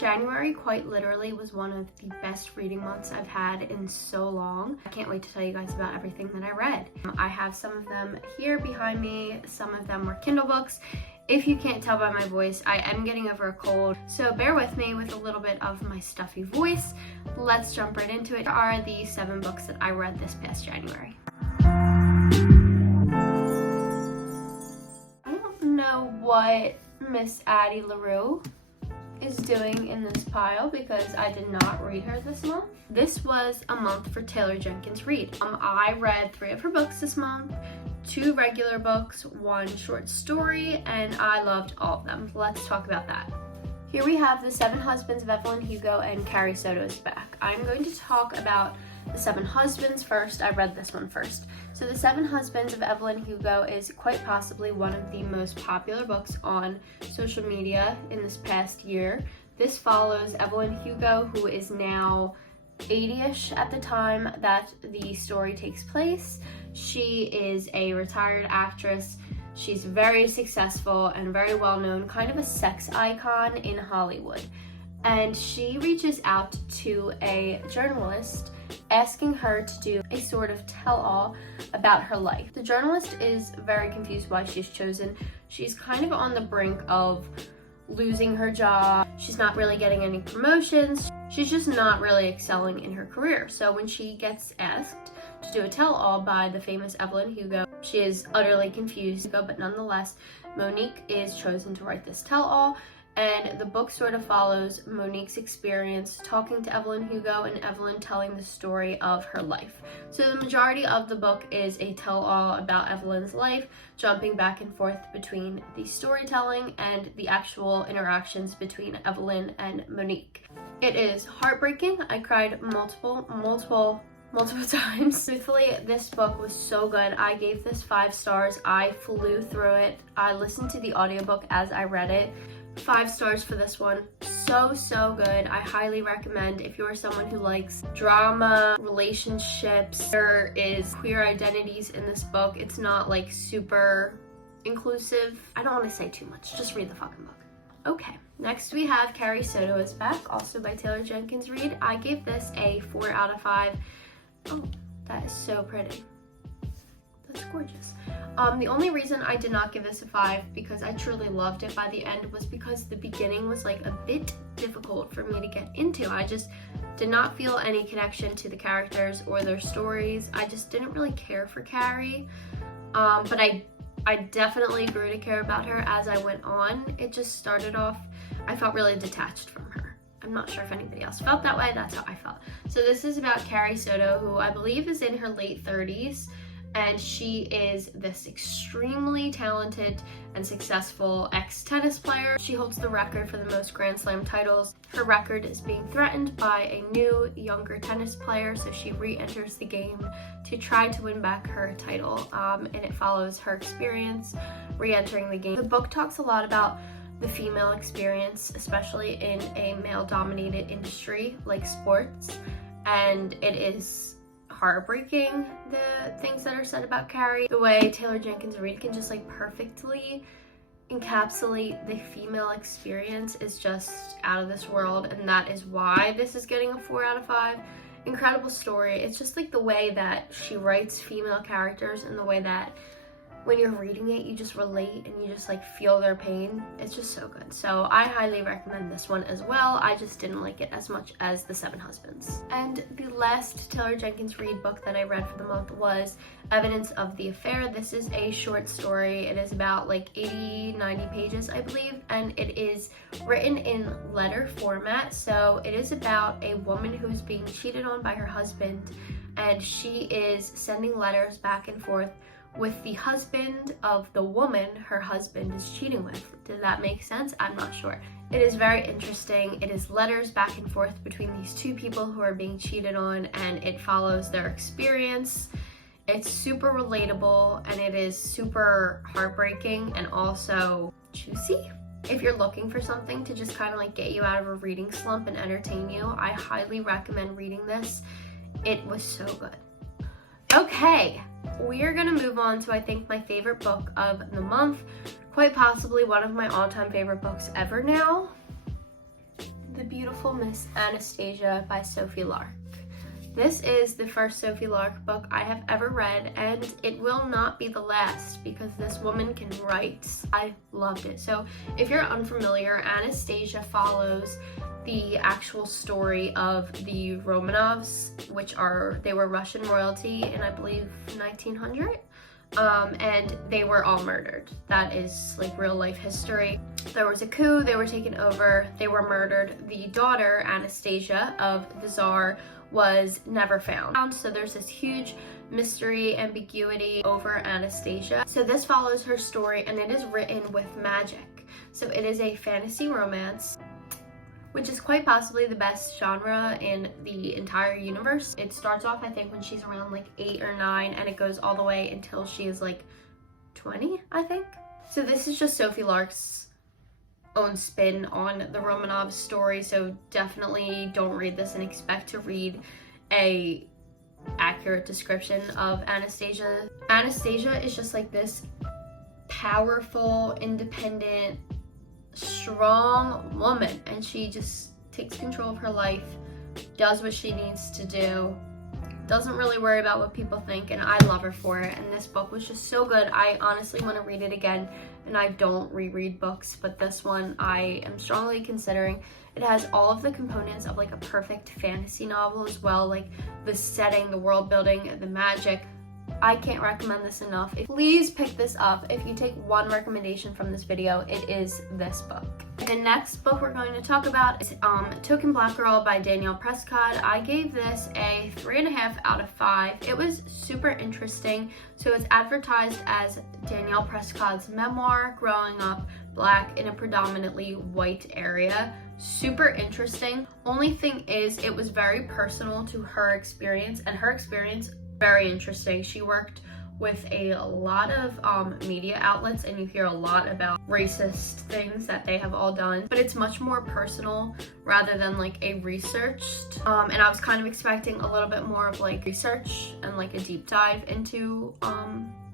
January quite literally was one of the best reading months I've had in so long. I can't wait to tell you guys about everything that I read. I have some of them here behind me. Some of them were Kindle books. If you can't tell by my voice, I am getting over a cold, so bear with me with a little bit of my stuffy voice. Let's jump right into it. Here are the 7 books that I read this past January. I don't know what Miss Addie LaRue is doing in this pile because I did not read her this month. This was a month for Taylor Jenkins Reid. I read 3 of her books this month, 2 regular books, 1 short story, and I loved all of them. Let's talk about that. Here we have The 7 Husbands of Evelyn Hugo and Carrie Soto is back. I'm going to talk about The 7 Husbands first. I read this one first. So The 7 Husbands of Evelyn Hugo is quite possibly one of the most popular books on social media in this past year. This follows Evelyn Hugo, who is now 80-ish at the time that the story takes place. She is a retired actress. She's very successful and very well known, kind of a sex icon in Hollywood. And she reaches out to a journalist asking her to do a sort of tell-all about her life. The journalist is very confused why she's chosen. She's kind of on the brink of losing her job. She's not really getting any promotions. She's just not really excelling in her career. So when she gets asked to do a tell-all by the famous Evelyn Hugo, she is utterly confused, but nonetheless, Monique is chosen to write this tell-all. And the book sort of follows Monique's experience talking to Evelyn Hugo and Evelyn telling the story of her life. So the majority of the book is a tell-all about Evelyn's life, jumping back and forth between the storytelling and the actual interactions between Evelyn and Monique. It is heartbreaking. I cried multiple times. Truthfully, this book was so good. I gave this 5 stars. I flew through it. I listened to the audiobook as I read it. 5 stars for this one. So good. I highly recommend if you're someone who likes drama, relationships. There is queer identities in this book. It's not like super inclusive. I don't want to say too much. Just read the fucking book. Okay, next we have Carrie Soto is Back, also by Taylor Jenkins Reid. I gave this a 4 out of 5. Oh, that is so pretty. That's gorgeous. The only reason I did not give this a 5, because I truly loved it by the end, was because the beginning was like a bit difficult for me to get into. I just did not feel any connection to the characters or their stories. I just didn't really care for Carrie, but I definitely grew to care about her as I went on. It just started off, I felt really detached from her. I'm not sure if anybody else felt that way. That's how I felt. So this is about Carrie Soto, who I believe is in her late 30s. And she is this extremely talented and successful ex-tennis player. She holds the record for the most Grand Slam titles. Her record is being threatened by a new, younger tennis player, so she re-enters the game to try to win back her title. And it follows her experience re-entering the game. The book talks a lot about the female experience, especially in a male-dominated industry like sports, and it is heartbreaking, the things that are said about Carrie. The way Taylor Jenkins Reid can just like perfectly encapsulate the female experience is just out of this world, and that is why this is getting a 4 out of 5. Incredible story. It's just like the way that she writes female characters and the way that when you're reading it, you just relate and you just like feel their pain. It's just so good. So I highly recommend this one as well. I just didn't like it as much as The 7 Husbands. And the last Taylor Jenkins Reid book that I read for the month was Evidence of the Affair. This is a short story. It is about like 80-90 pages, I believe, and it is written in letter format. So it is about a woman who's being cheated on by her husband, and she is sending letters back and forth with the husband of the woman her husband is cheating with. Did that make sense? I'm not sure. It is very interesting. It is letters back and forth between these 2 people who are being cheated on, and it follows their experience. It's super relatable, and it is super heartbreaking and also juicy. If you're looking for something to just kind of like get you out of a reading slump and entertain you, I highly recommend reading this. It was so good. Okay, we are gonna move on to I think my favorite book of the month, quite possibly one of my all-time favorite books ever now, The Beautiful Miss Anastasia by Sophie Lark. This is the first Sophie Lark book I have ever read, and it will not be the last because this woman can write. I loved it. So if you're unfamiliar, Anastasia follows the actual story of the Romanovs, they were Russian royalty in, I believe, 1900. And they were all murdered. That is like real life history. There was a coup, they were taken over, they were murdered. The daughter, Anastasia, of the Tsar was never found. So there's this huge mystery, ambiguity over Anastasia. So this follows her story, and it is written with magic. So it is a fantasy romance, which is quite possibly the best genre in the entire universe. It starts off, I think, when she's around like 8 or 9, and it goes all the way until she is like 20, I think. So this is just Sophie Lark's own spin on the Romanov story, so definitely don't read this and expect to read a accurate description of Anastasia. Anastasia is just like this powerful, independent, strong woman, and she just takes control of her life, does what she needs to do, doesn't really worry about what people think, and I love her for it. And this book was just so good. I honestly want to read it again, and I don't reread books, but this one I am strongly considering. It has all of the components of like a perfect fantasy novel as well, like the setting, the world building, the magic. I can't recommend this enough. Please pick this up. If you take one recommendation from this video, it is this book. The next book we're going to talk about is Token Black Girl by Danielle Prescott. I gave this a 3.5 out of 5. It was super interesting. So it's advertised as Danielle Prescott's memoir, growing up Black in a predominantly white area. Super interesting. Only thing is, it was very personal to her experience, and her experience very interesting. She worked with a lot of media outlets, and you hear a lot about racist things that they have all done, but it's much more personal rather than like a researched, and I was kind of expecting a little bit more of like research and like a deep dive into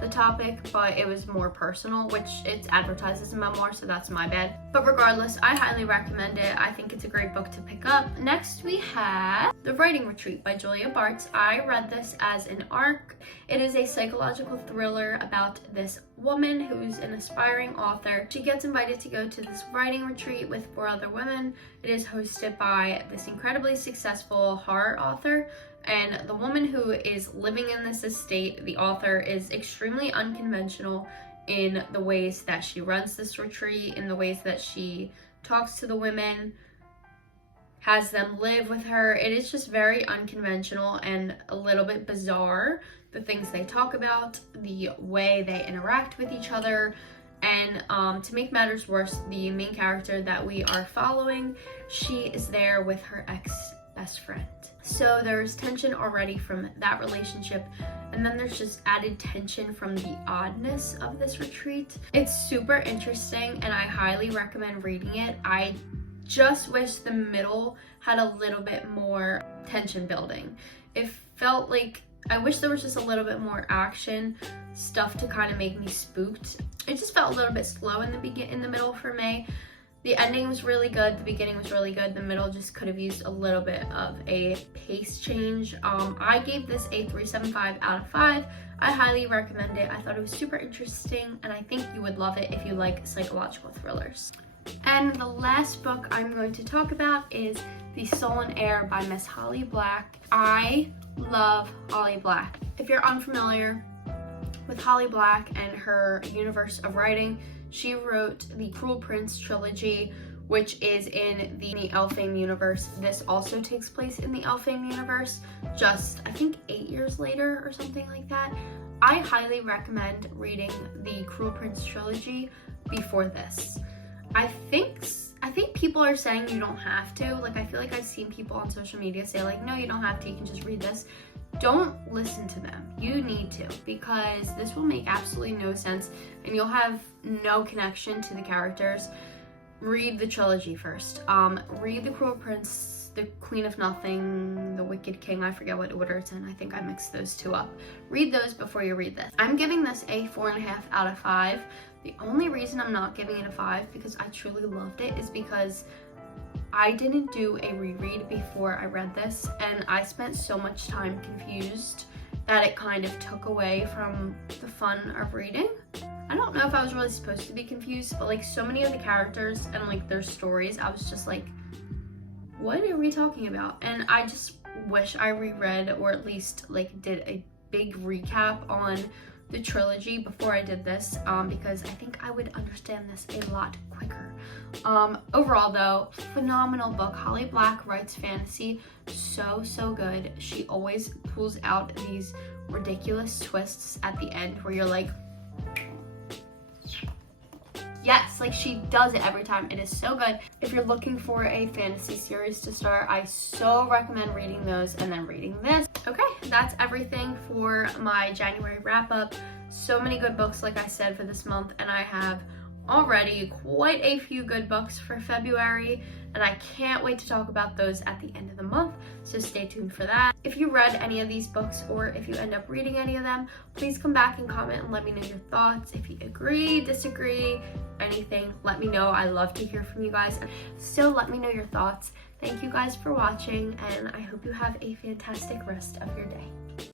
the topic, but it was more personal, which it's advertised as a memoir, so that's my bad. But regardless, I highly recommend it. I think it's a great book to pick up. Next we have The Writing Retreat by Julia Bartz. I read this as an ARC. It is a psychological thriller about this woman who's an aspiring author. She gets invited to go to this writing retreat with 4 other women. It is hosted by this incredibly successful horror author. And the woman who is living in this estate, the author, is extremely unconventional in the ways that she runs this retreat, in the ways that she talks to the women, has them live with her. It is just very unconventional and a little bit bizarre, the things they talk about, the way they interact with each other. And to make matters worse, the main character that we are following, she is there with her ex-best friend. So there's tension already from that relationship, and then there's just added tension from the oddness of this retreat. It's super interesting, and I highly recommend reading it. I just wish the middle had a little bit more tension building. It felt like, I wish there was just a little bit more action stuff to kind of make me spooked. It just felt a little bit slow in the middle for me. The ending was really good, the beginning was really good, the middle just could have used a little bit of a pace change. I gave this a 3.75 out of 5. I highly recommend it. I thought it was super interesting, and I think you would love it if you like psychological thrillers. And the last book I'm going to talk about is The Stolen Heir by Miss Holly Black. I love Holly Black. If you're unfamiliar with Holly Black and her universe of writing, she wrote the Cruel Prince trilogy, which is in the Elfame universe. This also takes place in the Elfame universe, just I think 8 years later or something like that. I highly recommend reading the Cruel Prince trilogy before this. I think people are saying you don't have to. Like, I feel like I've seen people on social media say like, no, you don't have to, you can just read this. Don't listen to them. You need to, because this will make absolutely no sense and you'll have no connection to the characters. Read the trilogy first. Read The Cruel Prince, The Queen of Nothing, The Wicked King. I forget what order it's in. I think I mixed those two up. Read those before you read this. I'm giving this a 4.5 out of 5. The only reason I'm not giving it a 5, because I truly loved it, is because I didn't do a reread before I read this, and I spent so much time confused that it kind of took away from the fun of reading. I don't know if I was really supposed to be confused, but like so many of the characters and like their stories, I was just like, what are we talking about? And I just wish I reread, or at least like did a big recap on the trilogy before I did this, because I think I would understand this a lot quicker. Overall though, phenomenal book. Holly Black writes fantasy so good. She always pulls out these ridiculous twists at the end where you're like, yes, like she does it every time. It is so good. If you're looking for a fantasy series to start, I so recommend reading those and then reading this. Okay, that's everything for my January wrap up. So many good books, like I said, for this month, and I have already quite a few good books for February, and I can't wait to talk about those at the end of the month, so stay tuned for that. If you read any of these books, or if you end up reading any of them, please come back and comment and let me know your thoughts. If you agree, disagree, anything, let me know. I love to hear from you guys, so let me know your thoughts. Thank you guys for watching, and I hope you have a fantastic rest of your day.